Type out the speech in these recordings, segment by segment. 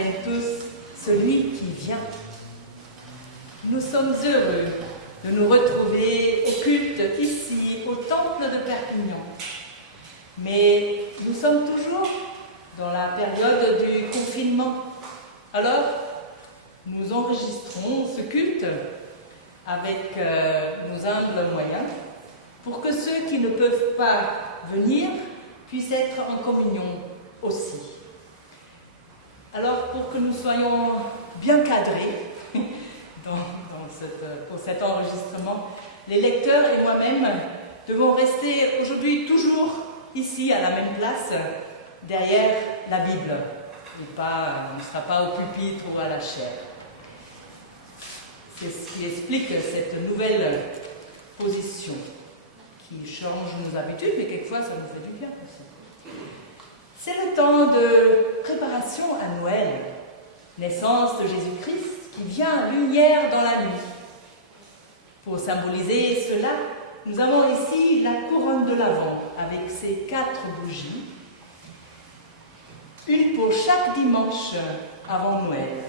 appelle tous celui qui vient. Nous sommes heureux de nous retrouver au culte ici, au temple de Perpignan. Mais nous sommes toujours dans la période du confinement. Alors, nous enregistrons ce culte avec nos humbles moyens pour que ceux qui ne peuvent pas venir puissent être en communion aussi. Alors, pour que nous soyons bien cadrés pour cet enregistrement, les lecteurs et moi-même devons rester aujourd'hui toujours ici, à la même place, derrière la Bible. On ne sera pas au pupitre ou à la chaire. C'est ce qui explique cette nouvelle position qui change nos habitudes, mais quelquefois ça nous fait du bien aussi. C'est le temps de préparation à Noël, naissance de Jésus-Christ qui vient lumière dans la nuit. Pour symboliser cela, nous avons ici la couronne de l'Avent avec ses 4 bougies, une pour chaque dimanche avant Noël.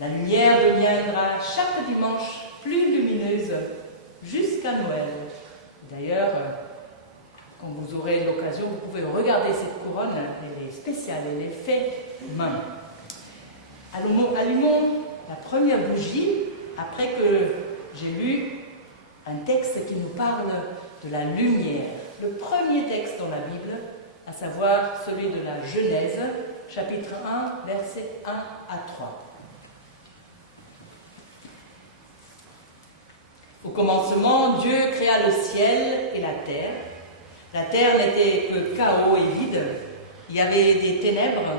La lumière deviendra chaque dimanche plus lumineuse jusqu'à Noël. D'ailleurs, quand vous aurez l'occasion, vous pouvez regarder cette couronne, elle est spéciale, elle est faite main. Allumons la première bougie après que j'ai lu un texte qui nous parle de la lumière. Le premier texte dans la Bible, à savoir celui de la Genèse, chapitre 1, versets 1 à 3. Au commencement, Dieu créa le ciel et la terre. La terre n'était que chaos et vide. Il y avait des ténèbres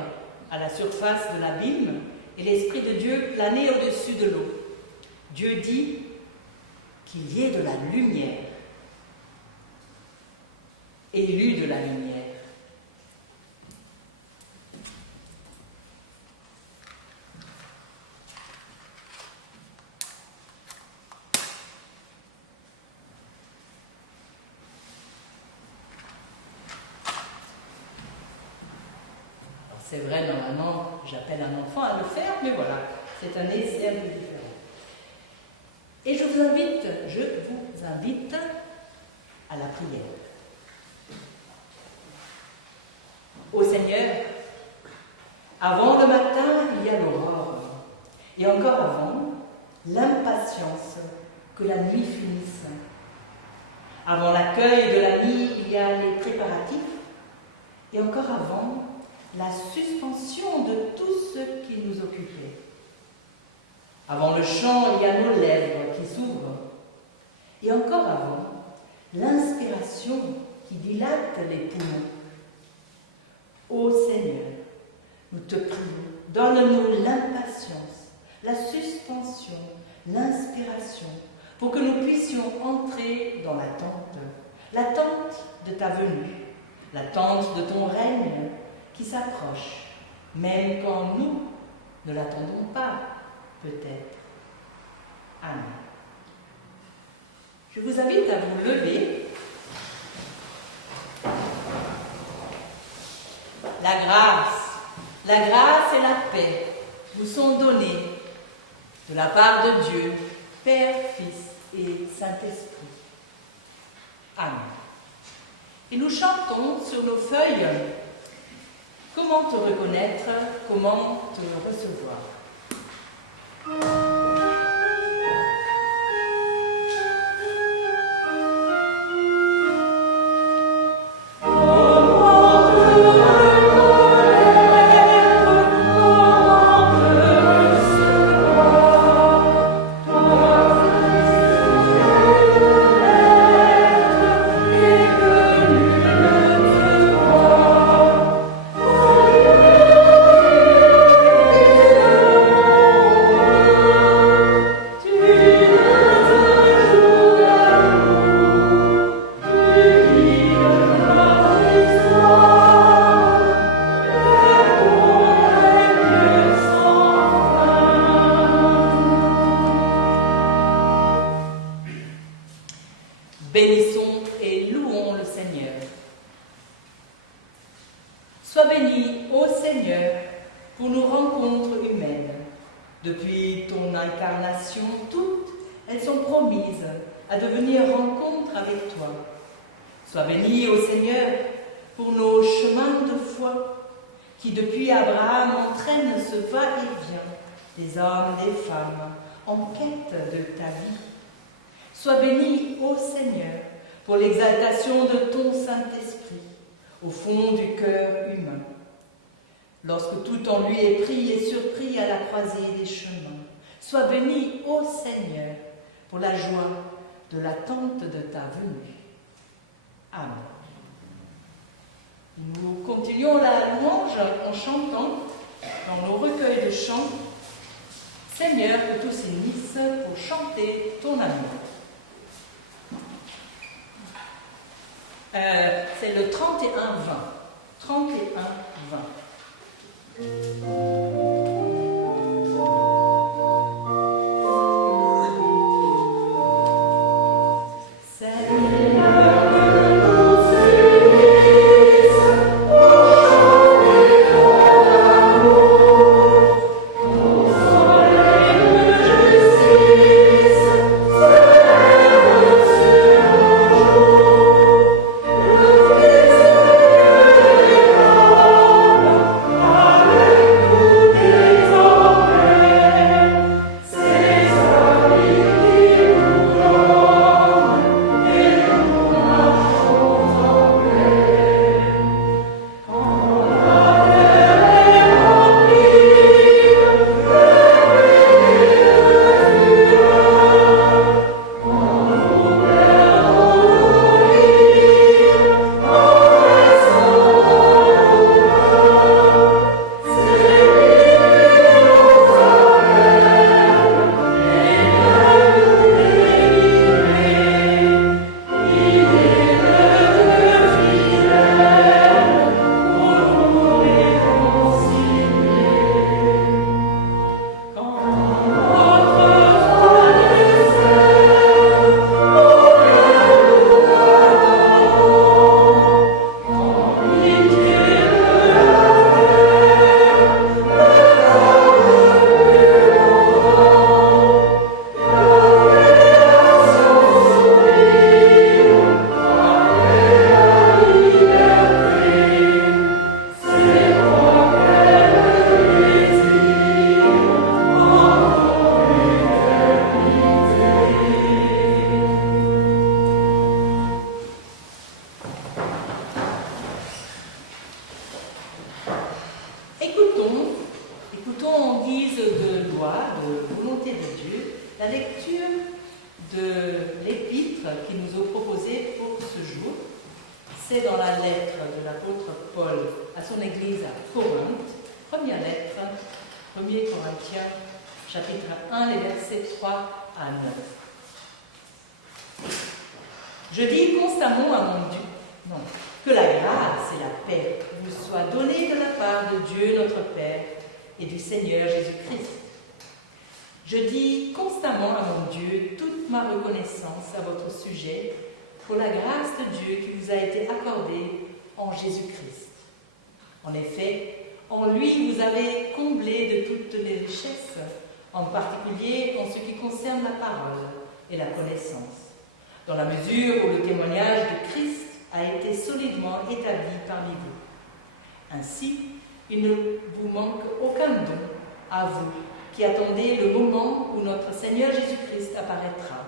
à la surface de l'abîme et l'Esprit de Dieu planait au-dessus de l'eau. Dieu dit qu'il y ait de la lumière. Et il y eut de la lumière. C'est vrai, normalement, j'appelle un enfant à le faire, mais voilà, cette année, c'est un peu différent. Et je vous invite à la prière. Ô Seigneur, avant le matin, il y a l'aurore, et encore avant, l'impatience que la nuit finisse. Avant l'accueil de la nuit, il y a les préparatifs, et encore avant, la suspension de tout ce qui nous occupait. Avant le chant, il y a nos lèvres qui s'ouvrent. Et encore avant, l'inspiration qui dilate les poumons. Ô Seigneur, nous te prions, donne-nous l'impatience, la suspension, l'inspiration, pour que nous puissions entrer dans l'attente de ta venue, l'attente de ton règne, qui s'approche, même quand nous ne l'attendons pas, peut-être. Amen. Je vous invite à vous lever. La grâce et la paix vous sont données de la part de Dieu, Père, Fils et Saint-Esprit. Amen. Et nous chantons sur nos feuilles. Comment te reconnaître, comment te recevoir. Depuis ton incarnation, toutes, elles sont promises à devenir rencontre avec toi. Sois béni, ô Seigneur, pour nos chemins de foi, qui depuis Abraham entraînent ce va-et-vient des hommes et des femmes en quête de ta vie. Sois béni, ô Seigneur, pour l'exaltation de ton Saint-Esprit au fond du cœur humain. Lorsque tout en lui est pris et surpris à la croisée des chemins, sois béni, ô Seigneur, pour la joie de l'attente de ta venue. Amen. Nous continuons la louange en chantant dans nos recueils de chants « Seigneur, que tous s'unissent pour chanter ton amour ». C'est le 31-20. 31-20. Écoutons en guise de loi, de volonté de Dieu, la lecture de l'épître qui nous est proposée pour ce jour. C'est dans la lettre de l'apôtre Paul à son église à Corinthe, première lettre, 1 Corinthiens, chapitre 1, les versets 3 à 9. Je dis constamment à mon Dieu, non, que la grâce et la paix vous soient données de la part de Dieu notre Père et du Seigneur Jésus-Christ. Je dis constamment à mon Dieu toute ma reconnaissance à votre sujet pour la grâce de Dieu qui vous a été accordée en Jésus-Christ. En effet, en lui vous avez comblé de toutes les richesses, en particulier en ce qui concerne la parole et la connaissance, dans la mesure où le témoignage de Christ a été solidement établi parmi vous. Ainsi, il ne vous manque aucun don à vous qui attendez le moment où notre Seigneur Jésus-Christ apparaîtra.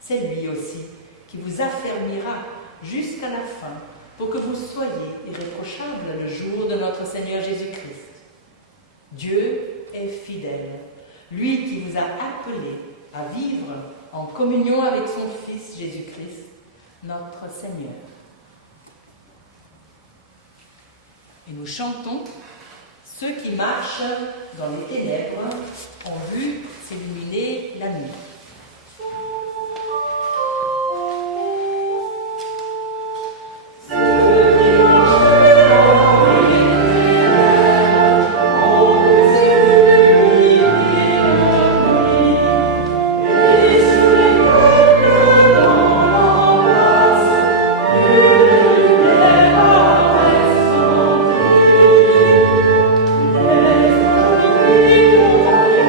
C'est lui aussi qui vous affermira jusqu'à la fin pour que vous soyez irréprochables le jour de notre Seigneur Jésus-Christ. Dieu est fidèle, lui qui vous a appelés à vivre en communion avec son Fils Jésus-Christ, notre Seigneur. Et nous chantons « Ceux qui marchent dans les ténèbres ont vu s'illuminer la nuit ».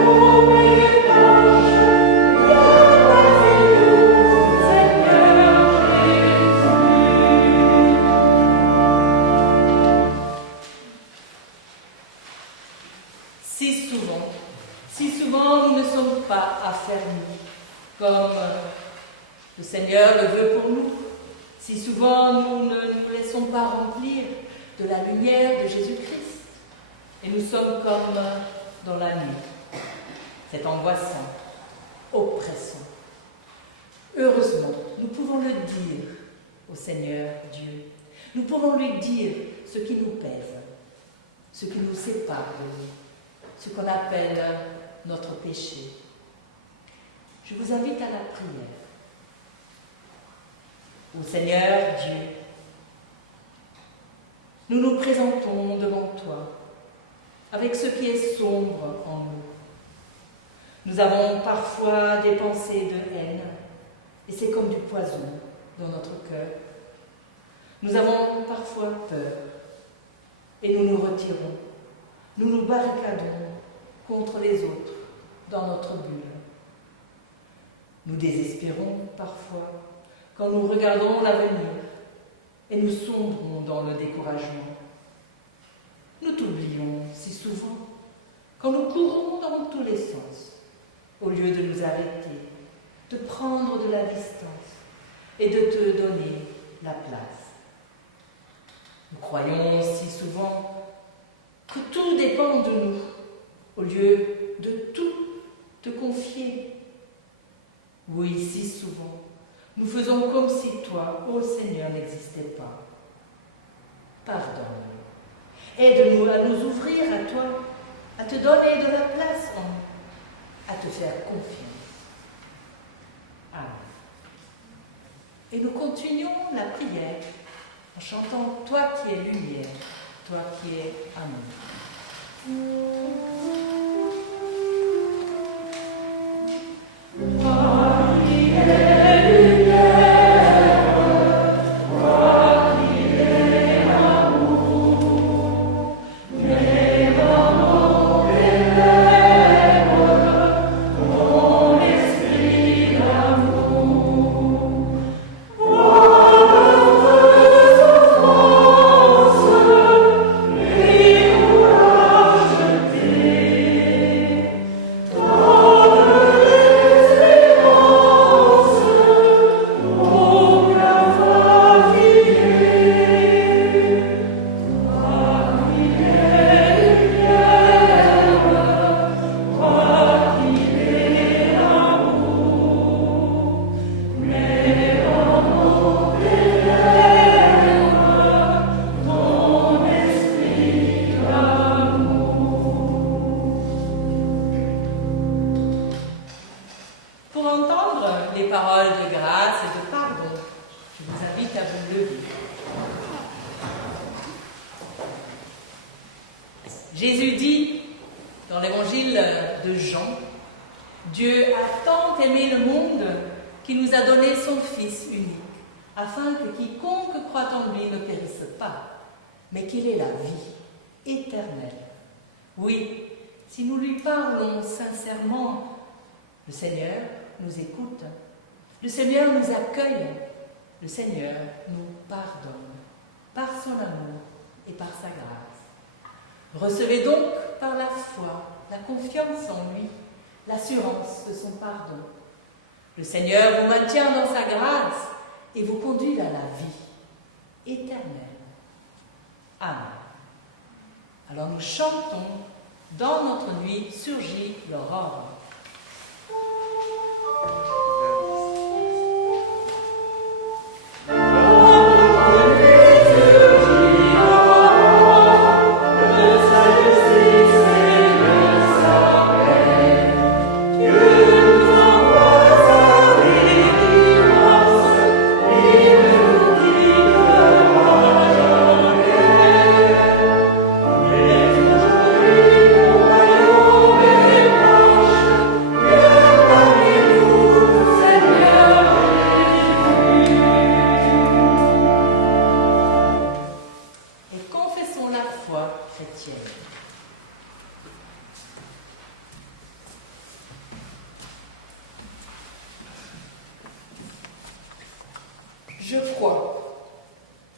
Oh si souvent nous ne sommes pas affermis, comme le Seigneur le veut pour nous. Si souvent nous ne nous laissons pas remplir de la lumière de Jésus-Christ. Et nous sommes comme dans la nuit. C'est angoissant, oppressant. Heureusement, nous pouvons le dire au Seigneur Dieu. Nous pouvons lui dire ce qui nous pèse, ce qui nous sépare de lui, ce qu'on appelle notre péché. Je vous invite à la prière. Au Seigneur Dieu, nous nous présentons devant toi avec ce qui est sombre en nous. Nous avons parfois des pensées de haine et c'est comme du poison dans notre cœur. Nous avons parfois peur et nous nous retirons. Nous nous barricadons contre les autres dans notre bulle. Nous désespérons parfois quand nous regardons l'avenir et nous sombrons dans le découragement. Nous t'oublions si souvent quand nous courons dans tous les sens, au lieu de nous arrêter, de prendre de la distance et de te donner la place. Nous croyons si souvent que tout dépend de nous, au lieu de tout te confier. Oui, si souvent, nous faisons comme si toi, ô Seigneur, n'existais pas. Pardonne-nous. Aide-nous à nous ouvrir à toi, à te donner de la place en nous, à te faire confiance. Amen. Et nous continuons la prière en chantant « Toi qui es lumière, toi qui es amour ». Jésus dit dans l'évangile de Jean, « Dieu a tant aimé le monde qu'il nous a donné son Fils unique, afin que quiconque croit en lui ne périsse pas, mais qu'il ait la vie éternelle. » Oui, si nous lui parlons sincèrement, le Seigneur nous écoute, le Seigneur nous accueille, le Seigneur nous pardonne par son amour et par sa grâce. Recevez donc par la foi, la confiance en lui, l'assurance de son pardon. Le Seigneur vous maintient dans sa grâce et vous conduit à la vie éternelle. Amen. Alors nous chantons « Dans notre nuit surgit l'aurore ».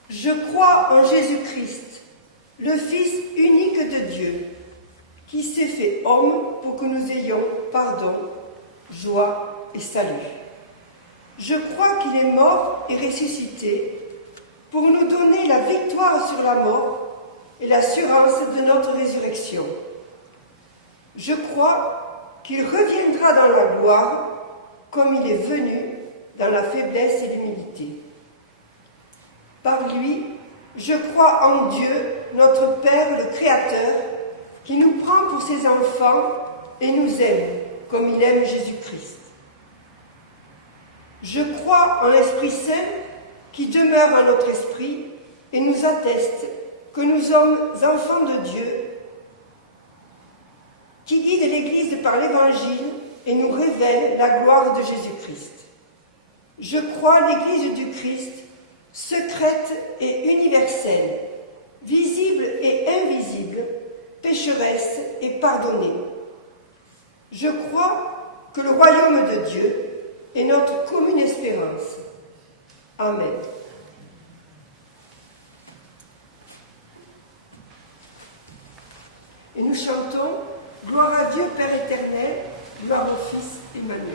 Je crois en Jésus-Christ, le Fils unique de Dieu, qui qui s'est fait homme pour que nous ayons pardon, joie et salut. Je crois qu'il est mort et ressuscité pour nous donner la victoire sur la mort et l'assurance de notre résurrection. Je crois qu'il reviendra dans la gloire comme il est venu dans la faiblesse et l'humilité. Par lui, je crois en Dieu, notre Père, le Créateur, qui nous prend pour ses enfants et nous aime comme il aime Jésus-Christ. Je crois en l'Esprit Saint qui demeure en notre esprit et nous atteste que nous sommes enfants de Dieu, qui guide l'Église par l'Évangile et nous révèle la gloire de Jésus-Christ. Je crois l'Église du Christ, secrète et universelle, visible et invisible, pécheresse et pardonnée. Je crois que le royaume de Dieu est notre commune espérance. Amen. Et nous chantons « Gloire à Dieu, Père éternel, gloire au Fils Emmanuel ».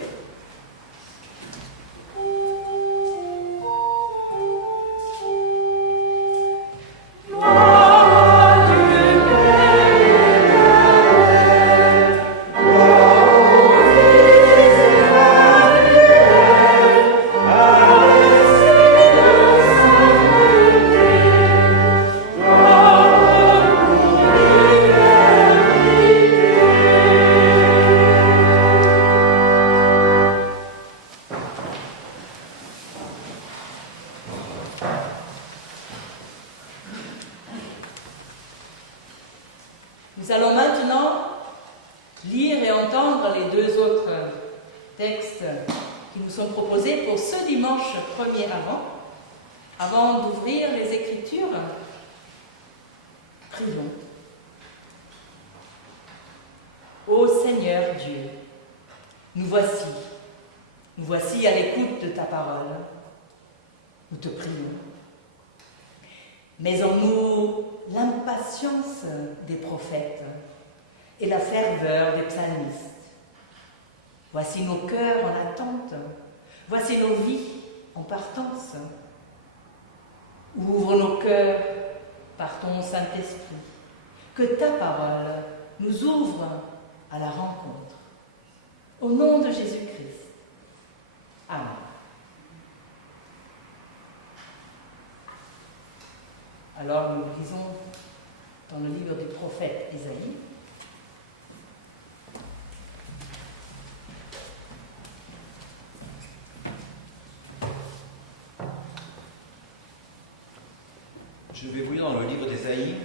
Nous allons maintenant lire et entendre les deux autres textes qui nous sont proposés pour ce dimanche 1er avant d'ouvrir les Écritures. Prions. Ô Seigneur Dieu, nous voici à l'écoute de ta parole. Nous te prions. Mets en nous l'impatience des prophètes et la ferveur des psalmistes. Voici nos cœurs en attente, voici nos vies en partance. Ouvre nos cœurs par ton Saint-Esprit, que ta parole nous ouvre à la rencontre. Au nom de Jésus-Christ. Amen. Alors nous lisons dans le livre du prophète Ésaïe. Je vais vous lire dans le livre d'Ésaïe,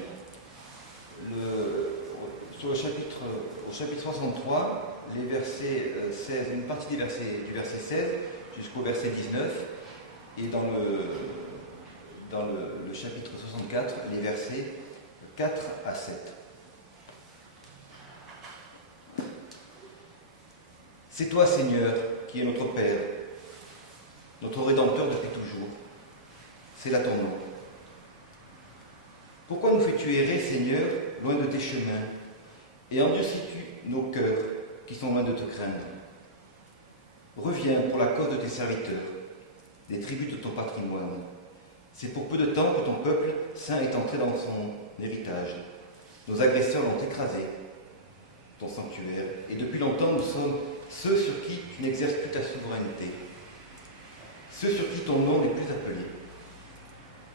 au chapitre 63, les versets 16, une partie du verset 16 jusqu'au verset 19, et dans le chapitre 64, les versets 4 à 7. C'est toi, Seigneur, qui es notre Père, notre Rédempteur depuis toujours. C'est là ton nom. Pourquoi nous fais-tu errer, Seigneur, loin de tes chemins, et endurcis-tu nos cœurs qui sont loin de te craindre? Reviens pour la cause de tes serviteurs, des tribus de ton patrimoine. C'est pour peu de temps que ton peuple saint est entré dans son héritage. Nos agresseurs l'ont écrasé, ton sanctuaire, et depuis longtemps nous sommes ceux sur qui tu n'exerces plus ta souveraineté, ceux sur qui ton nom n'est plus appelé.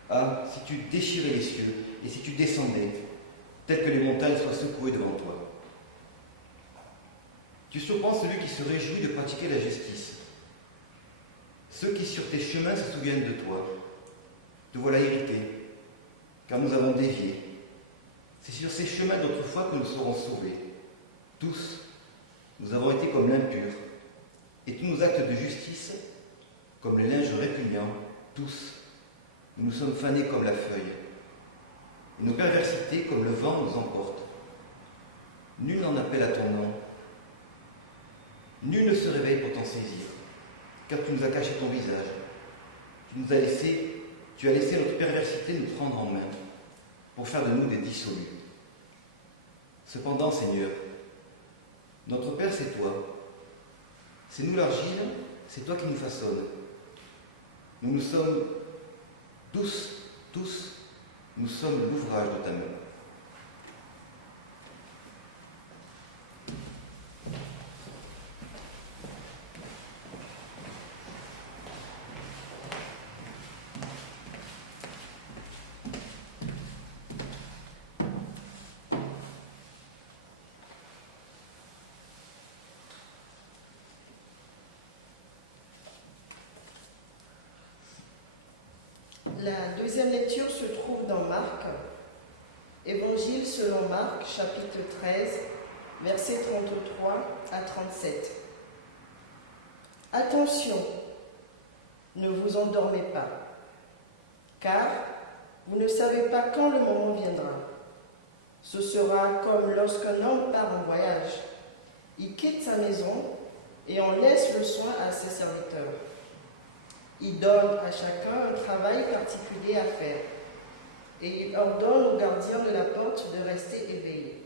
Ah, si tu déchirais les cieux, et si tu descendais, tel que les montagnes soient secouées devant toi. Tu surprends celui qui se réjouit de pratiquer la justice. Ceux qui sur tes chemins se souviennent de toi. Te voilà irrité, car nous avons dévié. C'est sur ces chemins d'autrefois que nous serons sauvés. Tous, nous avons été comme l'impur, et tous nos actes de justice, comme les linges répugnants, tous, nous nous sommes fanés comme la feuille. Et nos perversités, comme le vent, nous emportent. Nul n'en appelle à ton nom. Nul ne se réveille pour t'en saisir, car tu nous as caché ton visage. Tu as laissé notre perversité nous prendre en main, pour faire de nous des dissolus. Cependant, Seigneur, notre Père, c'est toi. C'est nous l'argile, c'est toi qui nous façonnes. Nous sommes tous, nous sommes l'ouvrage de ta main. La deuxième lecture se trouve dans Marc, Évangile selon Marc, chapitre 13, versets 33 à 37. Attention, ne vous endormez pas, car vous ne savez pas quand le moment viendra. Ce sera comme lorsqu'un homme part en voyage. Il quitte sa maison et on laisse le soin à ses serviteurs. Il donne à chacun un travail particulier à faire et il ordonne aux gardiens de la porte de rester éveillés.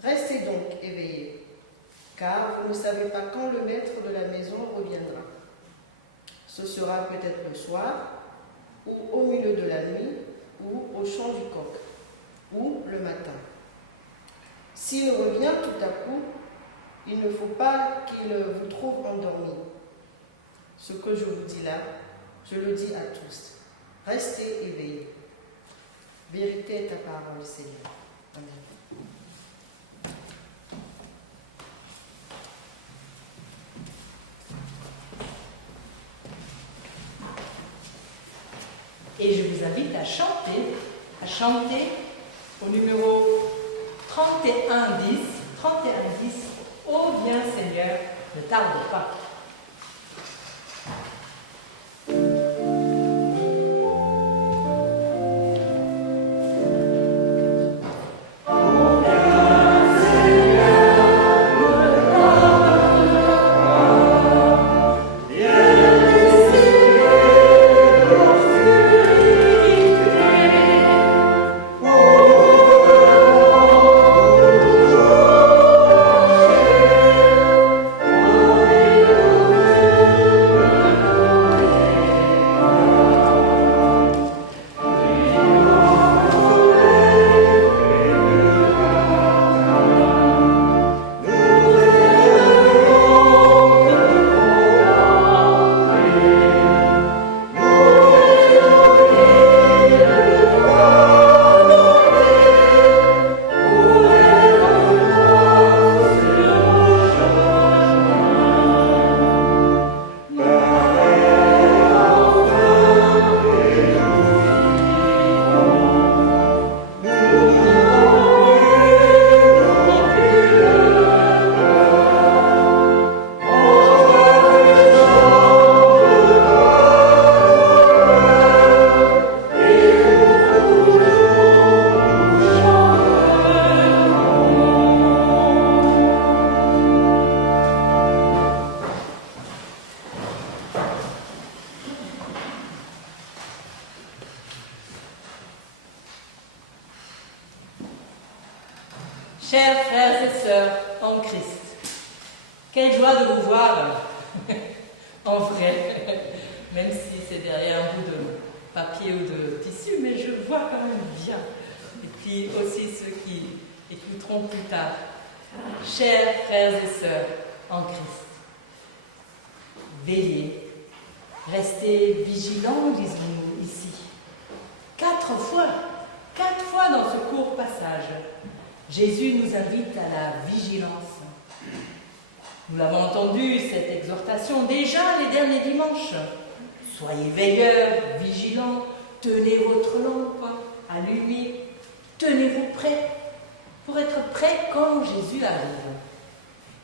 Restez donc éveillés, car vous ne savez pas quand le maître de la maison reviendra. Ce sera peut-être le soir, ou au milieu de la nuit, ou au chant du coq, ou le matin. S'il revient tout à coup, il ne faut pas qu'il vous trouve endormis. Ce que je vous dis là, je le dis à tous. Restez éveillés. Vérité est ta parole, Seigneur. Amen. Et je vous invite à chanter au numéro 3110. 3110. Ô viens Seigneur, ne tarde pas. Chers frères et sœurs en Christ, quelle joie de vous voir en vrai, même si c'est derrière un bout de papier ou de tissu, mais je vois quand même bien. Et puis aussi ceux qui écouteront plus tard. Chers frères et sœurs en Christ, veillez, restez vigilants, disons-nous ici. 4 fois dans ce court passage, Jésus nous invite à la vigilance. Nous l'avons entendu, cette exhortation, déjà les derniers dimanches. Soyez veilleurs, vigilants, tenez votre lampe allumée, tenez-vous prêts pour être prêts quand Jésus arrive.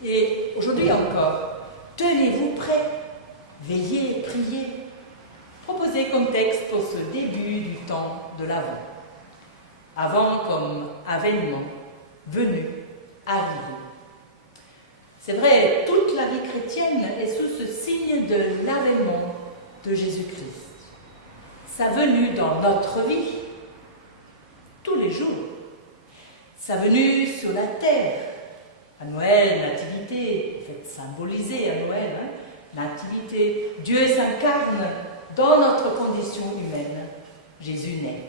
Et aujourd'hui encore, tenez-vous prêts, veillez, priez. Proposez comme texte pour ce début du temps de l'Avent. Avant comme avènement, venu, arrivé. C'est vrai, toute la vie chrétienne est sous ce signe de l'avènement de Jésus-Christ. Sa venue dans notre vie, tous les jours. sa venue sur la terre. À Noël, nativité, en fait symbolisée à Noël, nativité. Dieu s'incarne dans notre condition humaine. Jésus naît.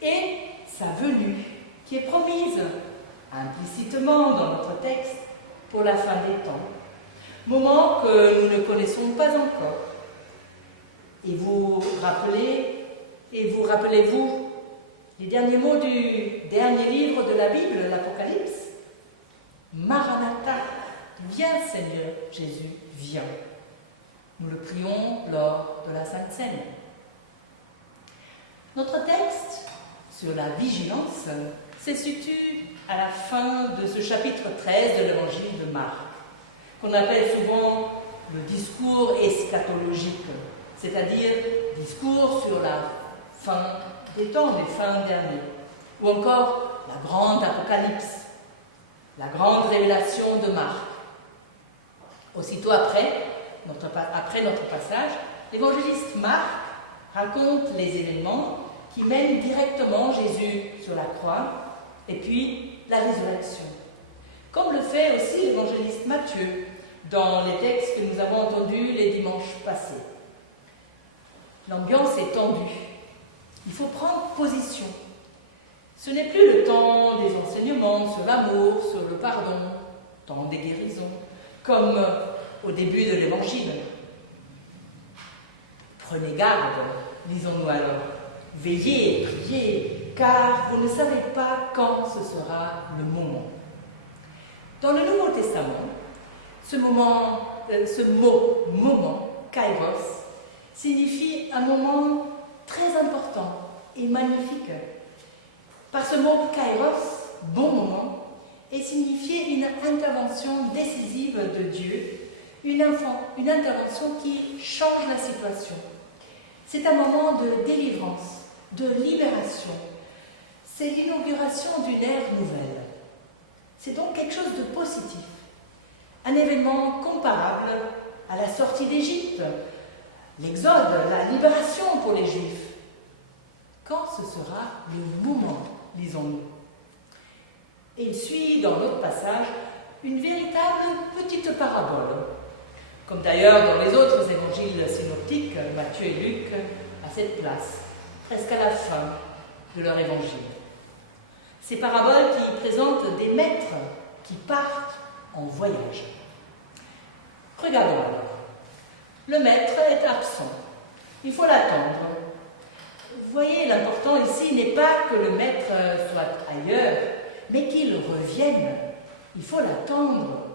Et sa venue, qui est promise implicitement dans notre texte pour la fin des temps, moment que nous ne connaissons pas encore. Et vous rappelez-vous les derniers mots du dernier livre de la Bible, l'Apocalypse? Maranatha, viens Seigneur Jésus, viens. Nous le prions lors de la Sainte Seine. Notre texte sur la vigilance se situe à la fin de ce chapitre 13 de l'évangile de Marc, qu'on appelle souvent le discours eschatologique, c'est-à-dire discours sur la fin des temps, des fins derniers, ou encore la grande apocalypse, la grande révélation de Marc. Aussitôt après notre passage, l'évangéliste Marc raconte les événements qui mènent directement Jésus sur la croix et puis la résurrection. Comme le fait aussi l'évangéliste Matthieu dans les textes que nous avons entendus les dimanches passés. L'ambiance est tendue. Il faut prendre position. Ce n'est plus le temps des enseignements sur l'amour, sur le pardon, temps des guérisons, comme au début de l'évangile. Prenez garde, lisons-nous alors. Veillez et priez, car vous ne savez pas quand ce sera le moment. Dans le Nouveau Testament, ce mot moment, kairos, signifie un moment très important et magnifique. Par ce mot kairos, bon moment, est signifié une intervention décisive de Dieu, une intervention qui change la situation. C'est un moment de délivrance, de libération. C'est l'inauguration d'une ère nouvelle. C'est donc quelque chose de positif. Un événement comparable à la sortie d'Égypte, l'exode, la libération pour les Juifs. Quand ce sera le moment, lisons-nous. Et il suit dans l'autre passage une véritable petite parabole, comme d'ailleurs dans les autres évangiles synoptiques, Matthieu et Luc, à cette place, presque à la fin de leur évangile. Ces paraboles qui présentent des maîtres qui partent en voyage. Regardons alors. Le maître est absent. Il faut l'attendre. Vous voyez, l'important ici n'est pas que le maître soit ailleurs, mais qu'il revienne. Il faut l'attendre.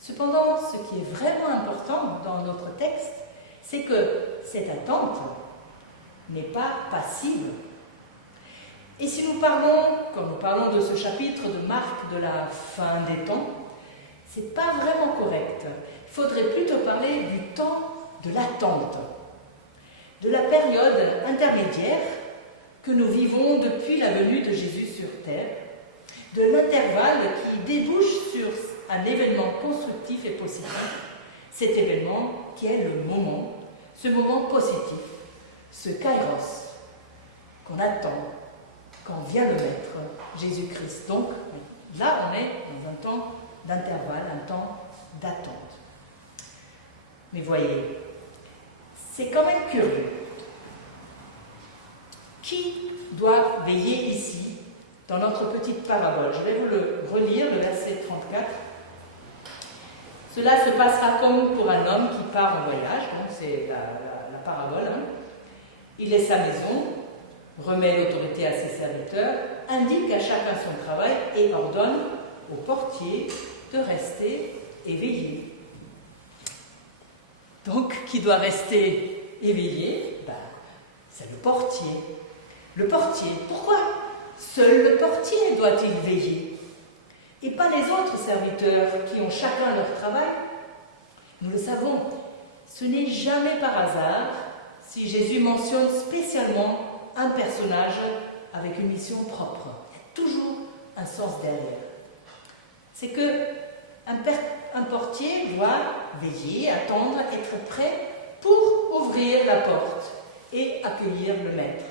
Cependant, ce qui est vraiment important dans notre texte, c'est que cette attente n'est pas passive. Et si nous parlons, quand nous parlons de ce chapitre de Marc de la fin des temps, c'est pas vraiment correct. Il faudrait plutôt parler du temps de l'attente, de la période intermédiaire que nous vivons depuis la venue de Jésus sur terre, de l'intervalle qui débouche sur un événement constructif et positif, cet événement qui est le moment, ce moment positif, ce kairos qu'on attend quand vient le Maître, Jésus-Christ. Donc là, on est dans un temps d'intervalle, un temps d'attente. Mais voyez, c'est quand même curieux. Qui doit veiller ici, dans notre petite parabole? Je vais vous le relire, le verset 34. Cela se passera comme pour un homme qui part en voyage, donc c'est la parabole. Il laisse sa maison, remet l'autorité à ses serviteurs, indique à chacun son travail et ordonne au portier de rester éveillé. Donc, qui doit rester éveillé? C'est le portier. Le portier. Pourquoi seul le portier doit-il veiller? Et pas les autres serviteurs qui ont chacun leur travail? Nous le savons, ce n'est jamais par hasard si Jésus mentionne spécialement un personnage avec une mission propre. Il y a toujours un sens derrière. C'est que un portier doit veiller, attendre, être prêt pour ouvrir la porte et accueillir le maître.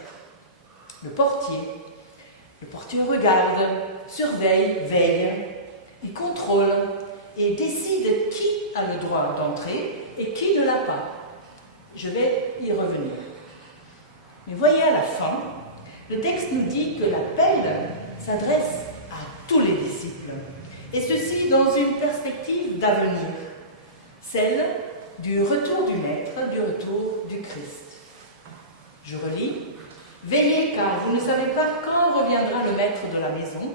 Le portier Le portier regarde, surveille, veille, il contrôle et décide qui a le droit d'entrer et qui ne l'a pas. Je vais y revenir. Mais voyez à la fin, le texte nous dit que l'appel s'adresse à tous les disciples, et ceci dans une perspective d'avenir, celle du retour du Maître, du retour du Christ. Je relis. Veillez car vous ne savez pas quand reviendra le maître de la maison,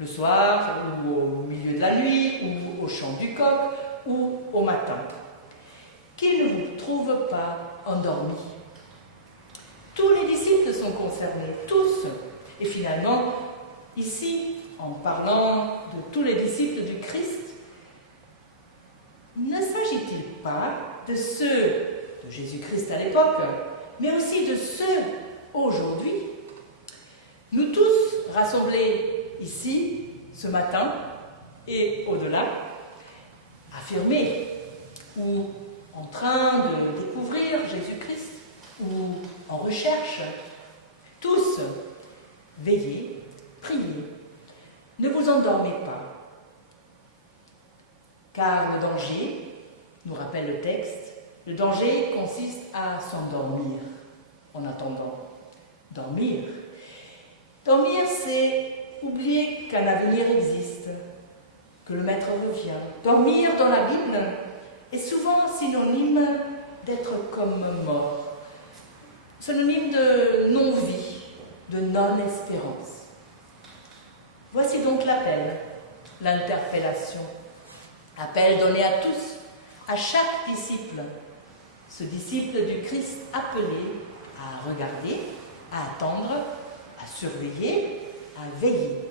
le soir ou au milieu de la nuit ou au chant du coq ou au matin. Qu'il ne vous trouve pas endormis. Tous les disciples sont concernés, tous. Et finalement, ici, en parlant de tous les disciples du Christ, ne s'agit-il pas de ceux de Jésus-Christ à l'époque, mais aussi de ceux aujourd'hui, nous tous rassemblés ici, ce matin et au-delà, affirmés ou en train de découvrir Jésus-Christ ou en recherche, tous, veillez, priez, ne vous endormez pas. Car le danger, nous rappelle le texte, le danger consiste à s'endormir en attendant. Dormir. Dormir, c'est oublier qu'un avenir existe, que le Maître revient. Dormir dans la Bible est souvent synonyme d'être comme mort, synonyme de non-vie, de non-espérance. Voici donc l'appel, l'interpellation. Appel donné à tous, à chaque disciple. Ce disciple du Christ appelé à regarder, à attendre, à surveiller, à veiller.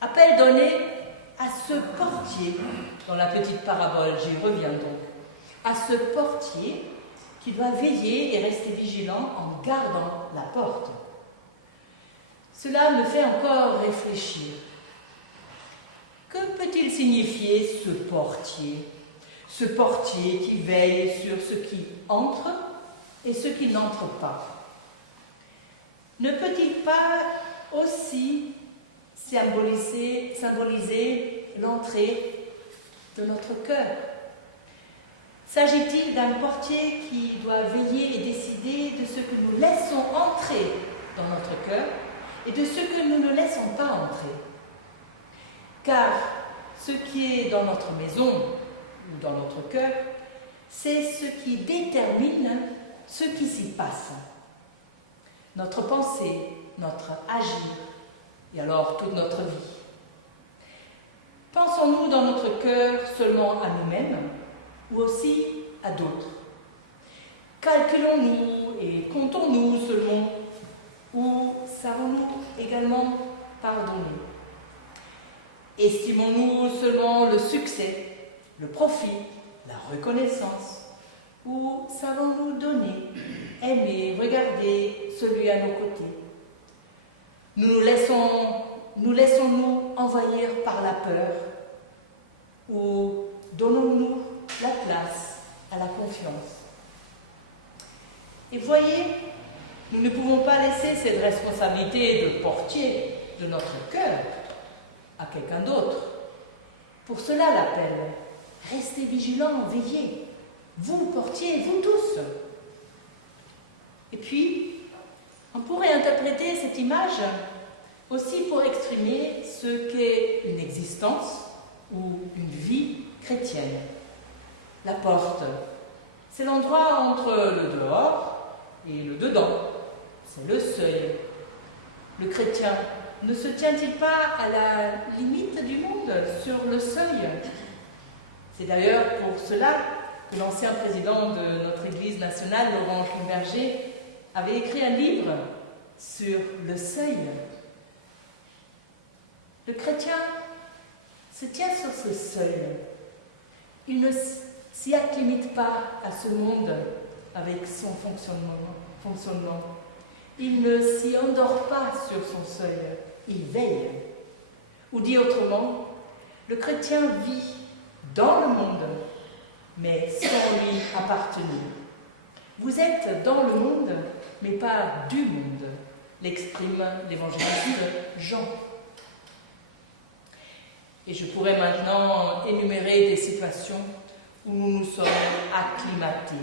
Appel donné à ce portier, dans la petite parabole, j'y reviens donc, à ce portier qui doit veiller et rester vigilant en gardant la porte. Cela me fait encore réfléchir. Que peut-il signifier ce portier? Ce portier qui veille sur ceux qui entrent et ceux qui n'entrent pas. Ne peut-il pas aussi symboliser l'entrée de notre cœur? S'agit-il d'un portier qui doit veiller et décider de ce que nous laissons entrer dans notre cœur et de ce que nous ne laissons pas entrer? Car ce qui est dans notre maison ou dans notre cœur, c'est ce qui détermine ce qui s'y passe. Notre pensée, notre agir, et alors toute notre vie. Pensons-nous dans notre cœur seulement à nous-mêmes ou aussi à d'autres? Calculons-nous et comptons-nous seulement ou savons-nous également pardonner? Estimons-nous seulement le succès, le profit, la reconnaissance? Ou savons-nous donner, aimer, regarder celui à nos côtés? Nous laissons-nous envahir par la peur? Ou donnons-nous la place à la confiance? Et voyez, nous ne pouvons pas laisser cette responsabilité de portier de notre cœur à quelqu'un d'autre. Pour cela l'appel, restez vigilants, veillez, vous portiez, vous tous. Et puis, on pourrait interpréter cette image aussi pour exprimer ce qu'est une existence ou une vie chrétienne. La porte, c'est l'endroit entre le dehors et le dedans, c'est le seuil. Le chrétien ne se tient-il pas à la limite du monde, sur le seuil? C'est d'ailleurs pour cela que l'ancien président de notre Église nationale, Laurent Schumberger, avait écrit un livre sur le seuil. Le chrétien se tient sur ce seuil. Il ne s'y acclimate pas à ce monde avec son fonctionnement. Il ne s'y endort pas sur son seuil, il veille. Ou dit autrement, le chrétien vit dans le monde, mais sans lui appartenir. Vous êtes dans le monde, mais pas du monde. l'exprime l'évangéliste Jean. Et je pourrais maintenant énumérer des situations où nous nous sommes acclimatés,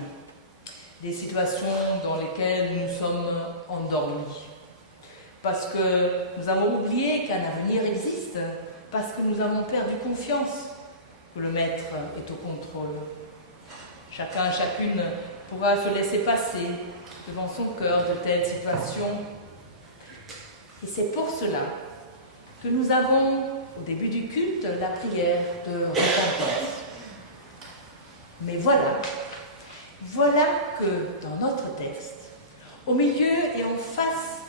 des situations dans lesquelles nous sommes endormis, parce que nous avons oublié qu'un avenir existe, parce que nous avons perdu confiance que le Maître est au contrôle. Chacun, chacune pourra se laisser passer devant son cœur de telles situations. Et c'est pour cela que nous avons, au début du culte, la prière de repentance. Mais voilà que dans notre texte, au milieu et en face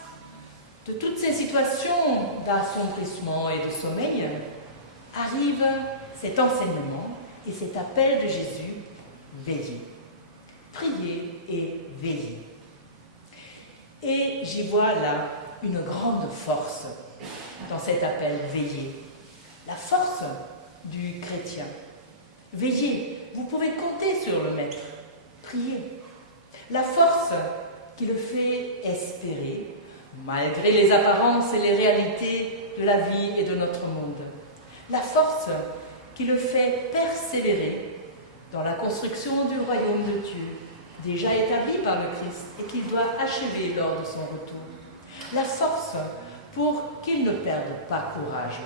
de toutes ces situations d'assombrissement et de sommeil, arrive cet enseignement et cet appel de Jésus, veillez, priez et veillez. Et j'y vois là une grande force dans cet appel veillez, la force du chrétien. Veillez, vous pouvez compter sur le Maître, priez. La force qui le fait espérer, malgré les apparences et les réalités de la vie et de notre monde. La force qui le fait persévérer dans la construction du royaume de Dieu, déjà établi par le Christ et qu'il doit achever lors de son retour. La force pour qu'il ne perde pas courage.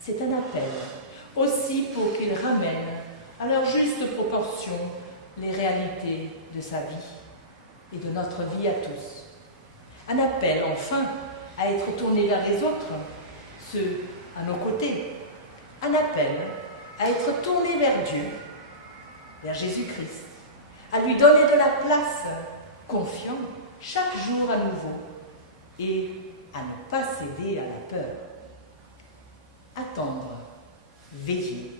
C'est un appel aussi pour qu'il ramène à leur juste proportion les réalités de sa vie et de notre vie à tous. Un appel enfin à être tourné vers les autres, ceux à nos côtés. Un appel à être tourné vers Dieu, vers Jésus-Christ, à lui donner de la place, confiant chaque jour à nouveau et à ne pas céder à la peur. Attendre, veiller,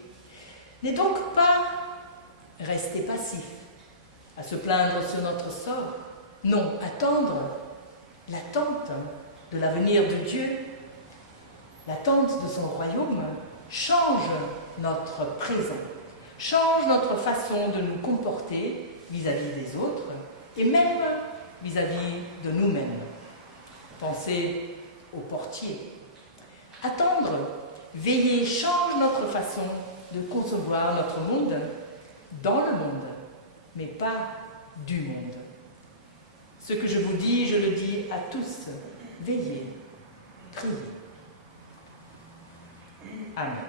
n'est donc pas rester passif, à se plaindre sur notre sort. Non, attendre l'attente de l'avenir de Dieu, l'attente de son royaume, change notre présent, change notre façon de nous comporter vis-à-vis des autres et même vis-à-vis de nous-mêmes. Pensez au portier. Attendre, veiller change notre façon de concevoir notre monde, dans le monde, mais pas du monde. Ce que je vous dis, je le dis à tous, veillez, priez. Amen.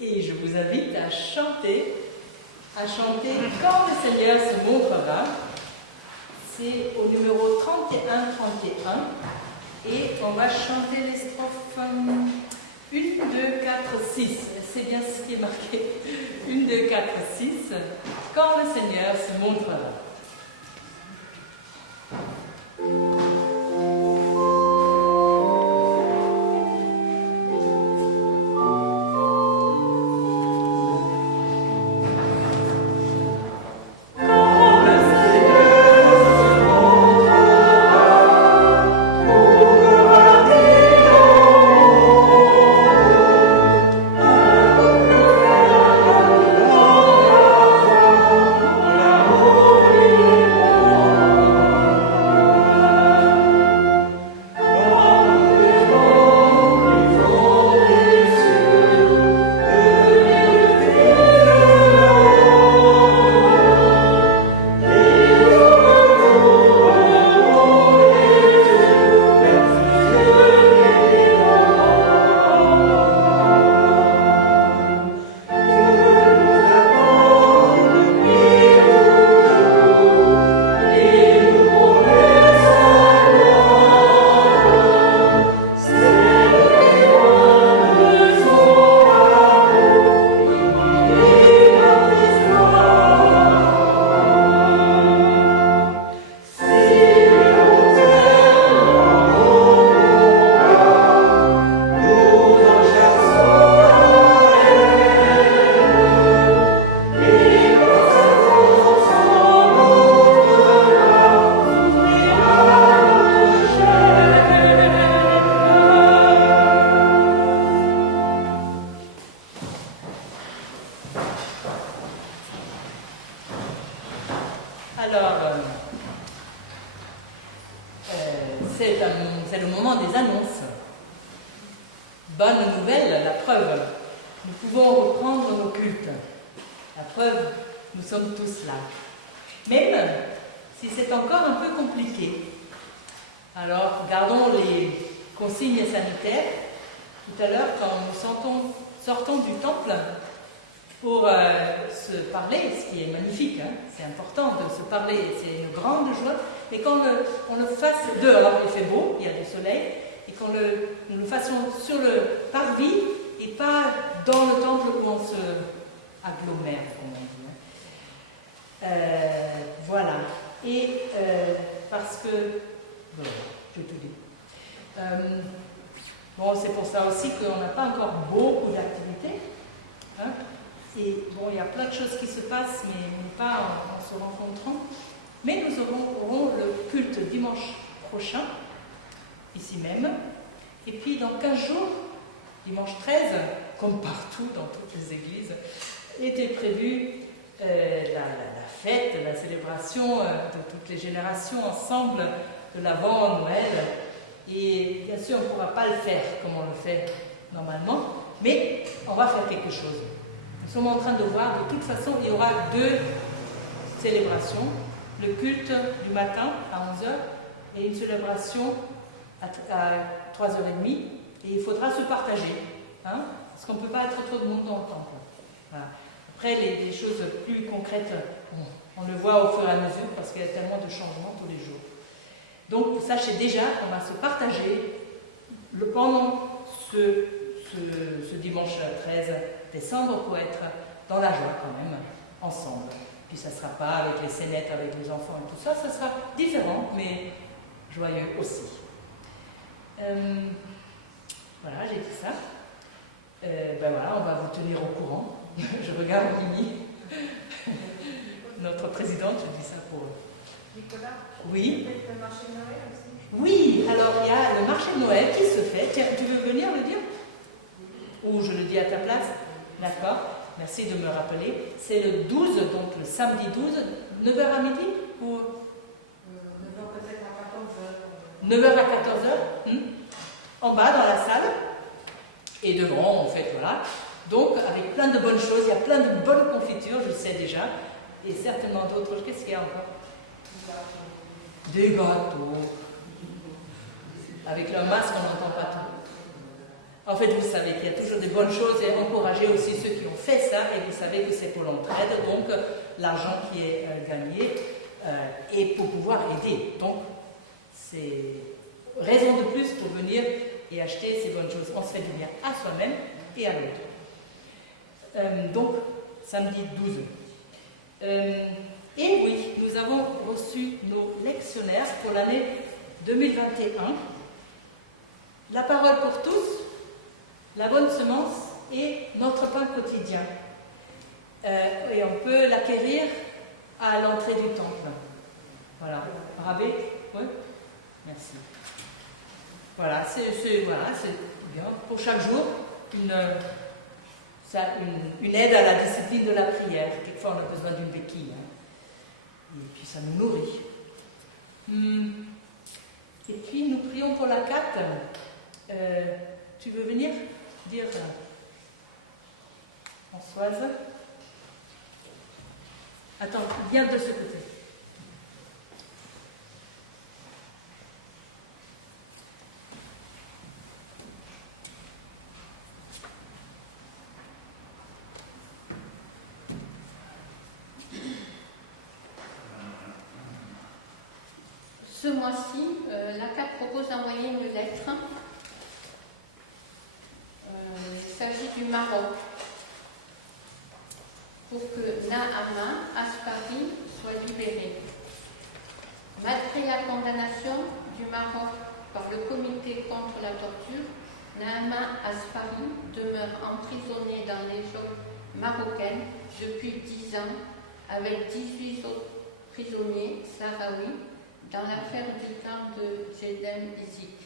Et je vous invite à chanter Quand le Seigneur se montrera. C'est au numéro 31-31 et on va chanter les strophes 1, 1, 2, 4, 6. C'est bien ce qui est marqué. 1, 2, 4, 6. Quand le Seigneur se montrera. C'est le moment des annonces. Bonne nouvelle, la preuve. Nous pouvons reprendre nos cultes. La preuve, nous sommes tous là. Même si c'est encore un peu compliqué. Alors, gardons les consignes sanitaires. Tout à l'heure, quand nous sortons du temple pour se parler, ce qui est magnifique, hein, c'est important de se parler, c'est une grande joie, mais qu'on on le fasse dehors, il fait beau, il y a du soleil, et nous le fassions sur le parvis et pas dans le temple où on se agglomère, comme on dit. Voilà. Et parce que... Voilà, je tout dis. Bon, c'est pour ça aussi qu'on n'a pas encore beaucoup d'activités. Hein. Et bon, il y a plein de choses qui se passent, mais pas en se rencontrant. Mais nous aurons le culte dimanche prochain, ici même. Et puis dans 15 jours, dimanche 13, comme partout dans toutes les églises, était prévue la fête, la célébration de toutes les générations ensemble de l'Avent, Noël. Et bien sûr, on ne pourra pas le faire comme on le fait normalement, mais on va faire quelque chose. Nous sommes en train de voir, de toute façon, il y aura 2 célébrations. Le culte du matin à 11h et une célébration à 3h30. Et il faudra se partager, hein, parce qu'on ne peut pas être trop de monde dans le temple. Voilà. Après, les choses plus concrètes, on le voit au fur et à mesure, parce qu'il y a tellement de changements tous les jours. Donc, sachez déjà qu'on va se partager pendant ce dimanche 13 décembre pour être dans la joie quand même, ensemble. Puis ça ne sera pas avec les scénettes, avec les enfants et tout ça, ça sera différent, mais joyeux aussi. Voilà, j'ai dit ça. Ben voilà, on va vous tenir au courant. Je regarde Mimi, notre présidente, je dis ça pour... Nicolas, oui. le marché de Noël aussi. Oui, alors il y a le marché de Noël qui se fait. Tiens, tu veux venir le dire? Ou je le dis à ta place? D'accord, merci de me rappeler. C'est le 12, donc le samedi 12, 9h à midi ou 9h peut-être à 14h. 9h à 14h, en bas dans la salle. Et devant, en fait, voilà. Donc, avec plein de bonnes choses, il y a plein de bonnes confitures, je sais déjà. Et certainement d'autres. Qu'est-ce qu'il y a encore? Des gâteaux. Avec le masque, on n'entend pas tout. En fait, vous savez qu'il y a toujours des bonnes choses et encouragez aussi ceux qui ont fait ça. Et vous savez que c'est pour l'entraide, donc l'argent qui est gagné est pour pouvoir aider. Donc, c'est raison de plus pour venir et acheter ces bonnes choses. On se fait du bien à soi-même et à l'autre. Donc, samedi 12. Et oui, nous avons reçu nos lectionnaires pour l'année 2021. La parole pour tous, la bonne semence et notre pain quotidien. Et on peut l'acquérir à l'entrée du temple. Voilà. Rabais? Oui? Merci. Voilà, c'est bien. Pour chaque jour, une aide à la discipline de la prière. Quelquefois, on a besoin d'une béquille. Et puis, ça nous nourrit. Et puis, nous prions pour la carte. Tu veux venir dire, Françoise? Attends, viens de ce côté. Ce mois-ci, la CAP propose d'envoyer une lettre. Il s'agit du Maroc pour que Nahama Asfari soit libéré. Malgré la condamnation du Maroc par le comité contre la torture, Nahama Asfari demeure emprisonné dans les geôles marocaines depuis 10 ans avec 18 autres prisonniers sahraouis dans l'affaire du camp de Jedem Izik.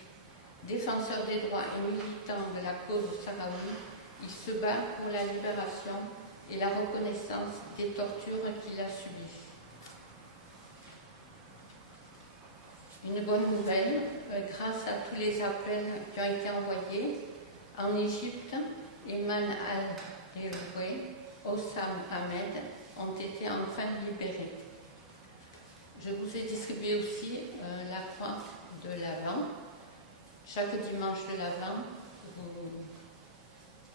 Défenseur des droits et militant de la cause sahraoui, il se bat pour la libération et la reconnaissance des tortures qu'il a subies. Une bonne nouvelle, grâce à tous les appels qui ont été envoyés, en Égypte, Eman al-Helwe, Ossam Ahmed ont été enfin libérés. Je vous ai distribué aussi la croix de l'Avent. Chaque dimanche de l'Avent,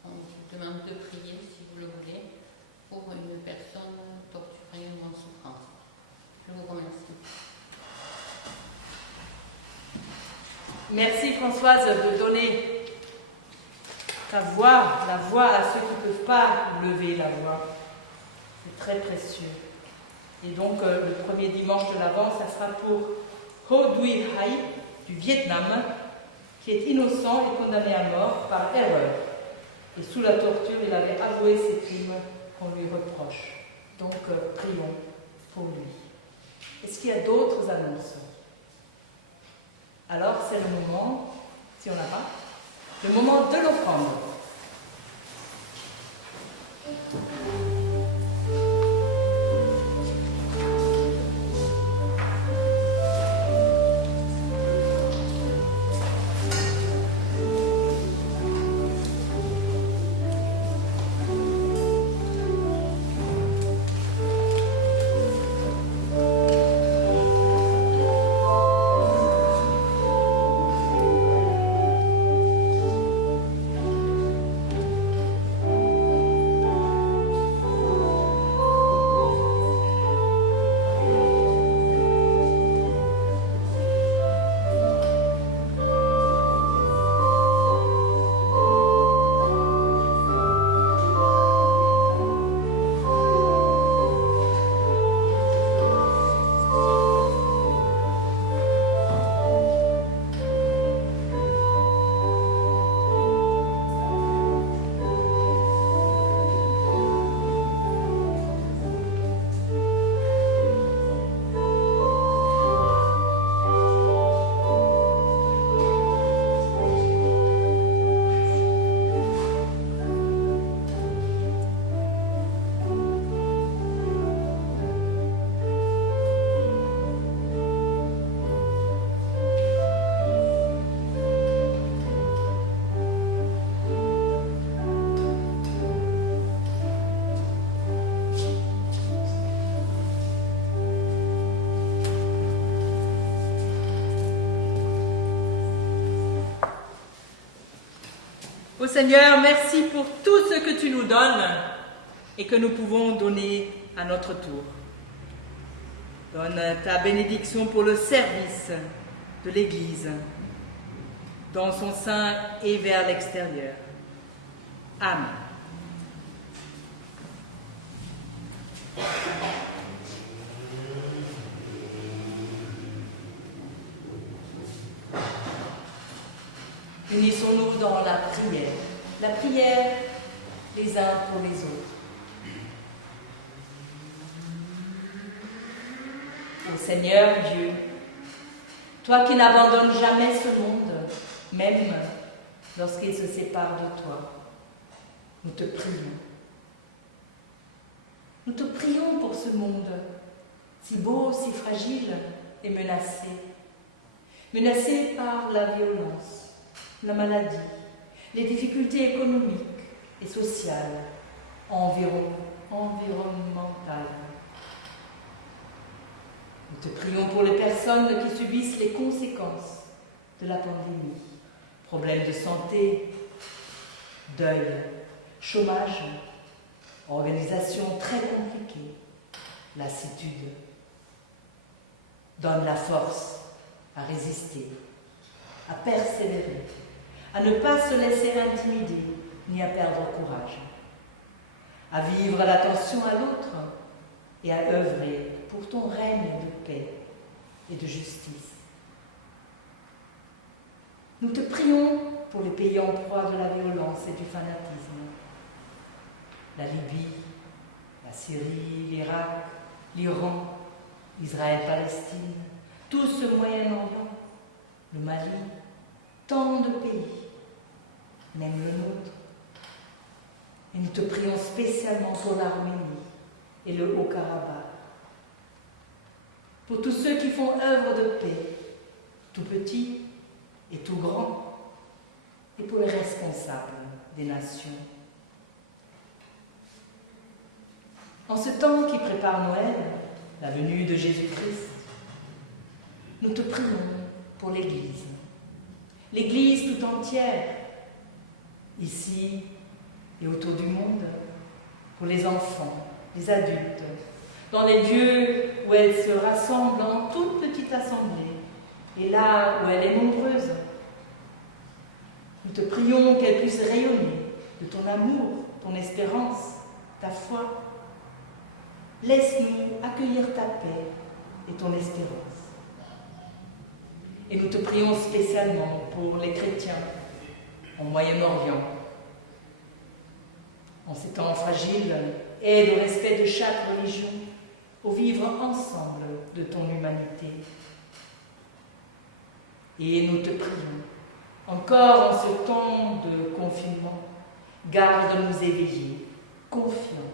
on vous demande de prier, si vous le voulez, pour une personne torturée ou en souffrance. Je vous remercie. Merci Françoise de donner ta voix, la voix à ceux qui ne peuvent pas lever la voix. C'est très précieux. Et donc, le premier dimanche de l'Avent, ça sera pour Ho Duy Hai du Vietnam, qui est innocent et condamné à mort par erreur. Et sous la torture, il avait avoué ses crimes qu'on lui reproche. Donc, prions pour lui. Est-ce qu'il y a d'autres annonces? Alors, c'est le moment, si on n'a pas, le moment de l'offrande. Ô Seigneur, merci pour tout ce que tu nous donnes et que nous pouvons donner à notre tour. Donne ta bénédiction pour le service de l'Église. dans son sein et vers l'extérieur. Amen. Unissons-nous dans la prière les uns pour les autres. Ô Seigneur Dieu, toi qui n'abandonnes jamais ce monde, même lorsqu'il se sépare de toi, nous te prions. Nous te prions pour ce monde, si beau, si fragile et menacé. Menacé par la violence, la maladie, les difficultés économiques et sociales, environnementales. Nous te prions pour les personnes qui subissent les conséquences de la pandémie, problèmes de santé, deuil, chômage, organisation très compliquée, lassitude. Donne la force à résister, à persévérer, à ne pas se laisser intimider ni à perdre courage, à vivre l'attention à l'autre et à œuvrer pour ton règne de paix et de justice. Nous te prions pour les pays en proie de la violence et du fanatisme, la Libye, la Syrie, l'Irak, l'Iran, Israël-Palestine, tout ce Moyen-Orient, le Mali, tant de pays, même le nôtre. Et nous te prions spécialement pour l'Arménie et le Haut-Karabakh, pour tous ceux qui font œuvre de paix, tout petits et tout grands, et pour les responsables des nations. En ce temps qui prépare Noël, la venue de Jésus-Christ, nous te prions pour l'Église, l'Église tout entière, ici et autour du monde, pour les enfants, les adultes, dans les lieux où elle se rassemble en toute petite assemblée, et là où elle est nombreuse. Nous te prions qu'elle puisse rayonner de ton amour, ton espérance, ta foi. Laisse-nous accueillir ta paix et ton espérance. Et nous te prions spécialement pour les chrétiens en Moyen-Orient. En ces temps fragiles, aide au respect de chaque religion, au vivre ensemble de ton humanité. Et nous te prions, encore en ce temps de confinement, garde-nous éveillés, confiants,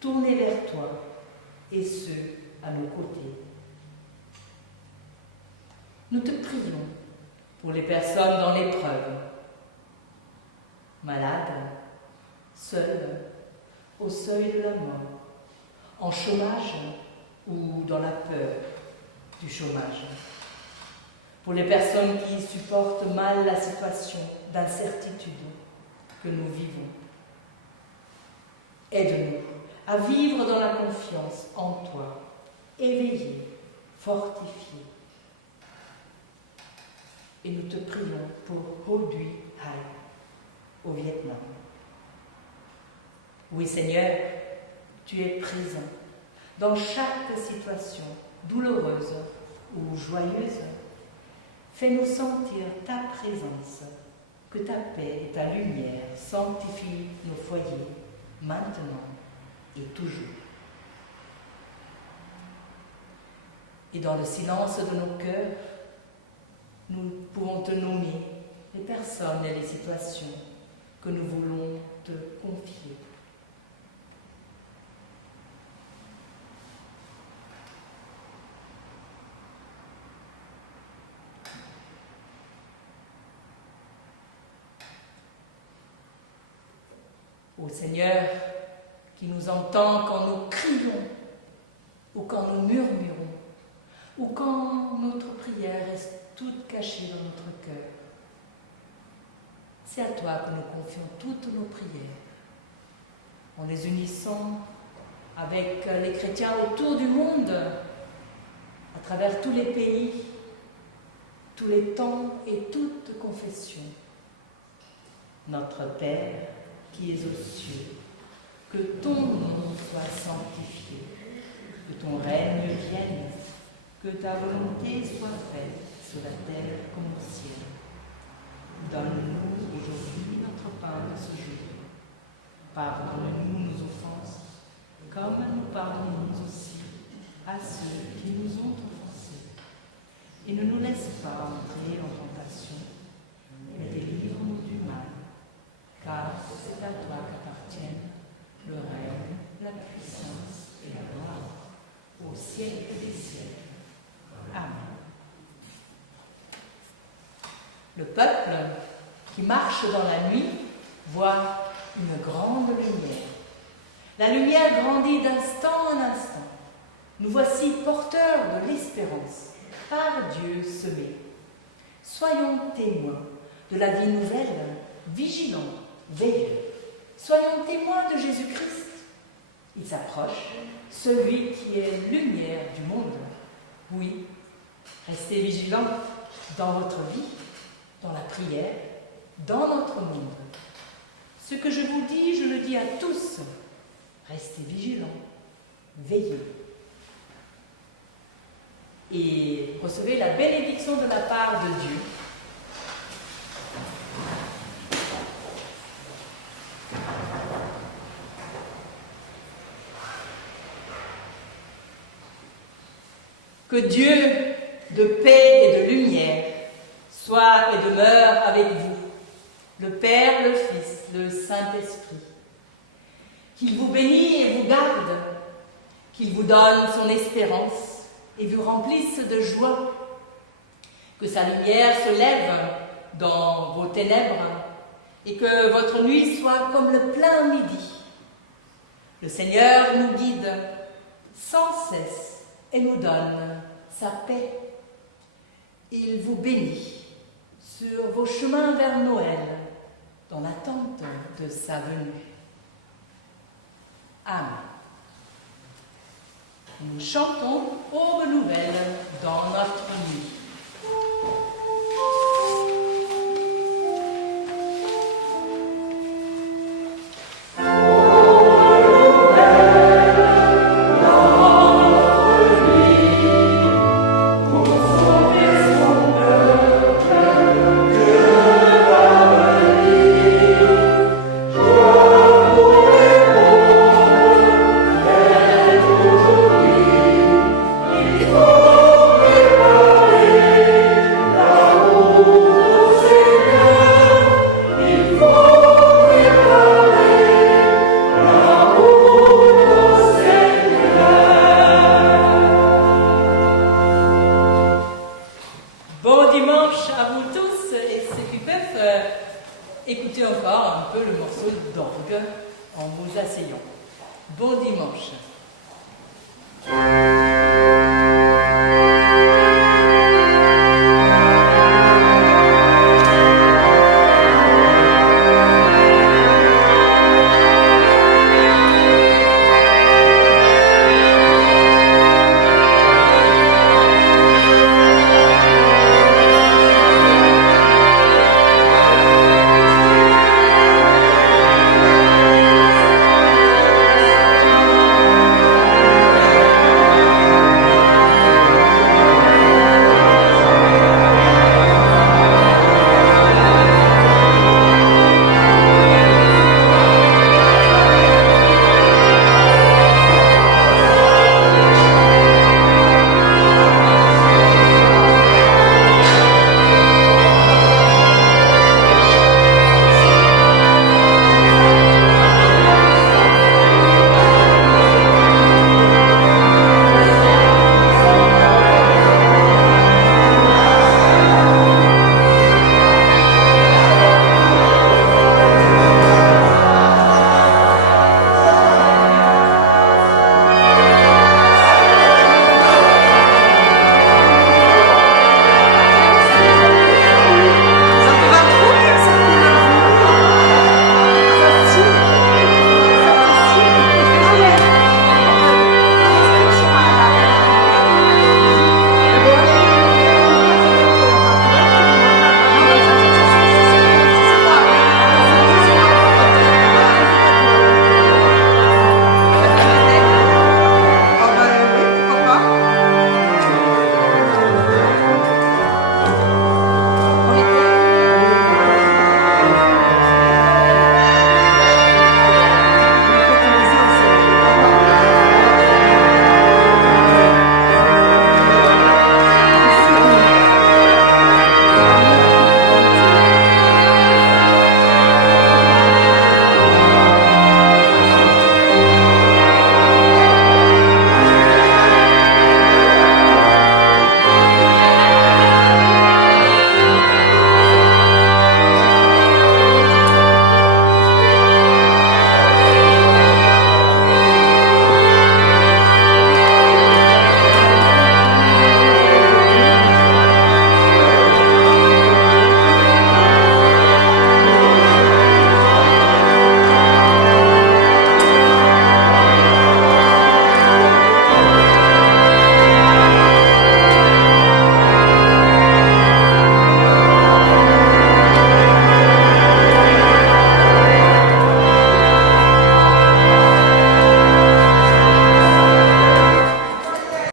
tournés vers toi, et ceux à nos côtés. Nous te prions pour les personnes dans l'épreuve, malades, seules, au seuil de la mort, en chômage ou dans la peur du chômage. Pour les personnes qui supportent mal la situation d'incertitude que nous vivons. Aide-nous à vivre dans la confiance en toi, éveillés, fortifiés. Et nous te prions pour Ho Duy Hai, au Vietnam. Oui Seigneur, tu es présent dans chaque situation, douloureuse ou joyeuse. Fais-nous sentir ta présence, que ta paix et ta lumière sanctifient nos foyers, maintenant et toujours. Et dans le silence de nos cœurs, nous pouvons te nommer les personnes et les situations que nous voulons te confier. Ô Seigneur, qui nous entend quand nous crions, ou quand nous murmurons, ou quand notre prière reste toute cachée dans notre cœur. C'est à toi que nous confions toutes nos prières, en les unissant avec les chrétiens autour du monde, à travers tous les pays, tous les temps et toutes confessions. Notre Père, qui es aux cieux, que ton nom soit sanctifié, que ton règne vienne, que ta volonté soit faite sur la terre comme au ciel. Donne-nous aujourd'hui notre pain de ce jour. Pardonne-nous nos offenses, comme nous pardonnons aussi à ceux qui nous ont offensés. Et ne nous laisse pas entrer en tentation, mais délivre-nous du mal, car c'est à toi qu'appartiennent le règne, la puissance et la gloire, au siècle des siècles. Amen. Le peuple qui marche dans la nuit voit une grande lumière. La lumière grandit d'instant en instant. Nous voici porteurs de l'espérance, par Dieu semée. Soyons témoins de la vie nouvelle, vigilants, veilleux. Soyons témoins de Jésus-Christ. Il s'approche, celui qui est lumière du monde. Oui, restez vigilants dans votre vie, dans la prière, dans notre monde. Ce que je vous dis, je le dis à tous. Restez vigilants, veillez. Et recevez la bénédiction de la part de Dieu. Que Dieu de paix et de lumière soit et demeure avec vous, le Père, le Fils, le Saint-Esprit. Qu'il vous bénisse et vous garde, qu'il vous donne son espérance et vous remplisse de joie. Que sa lumière se lève dans vos ténèbres et que votre nuit soit comme le plein midi. Le Seigneur nous guide sans cesse et nous donne sa paix. Il vous bénit sur vos chemins vers Noël, dans l'attente de sa venue. Amen. Nous chantons Aube nouvelle dans notre nuit. Écoutez encore un peu le morceau d'orgue en vous asseyant. Bon dimanche.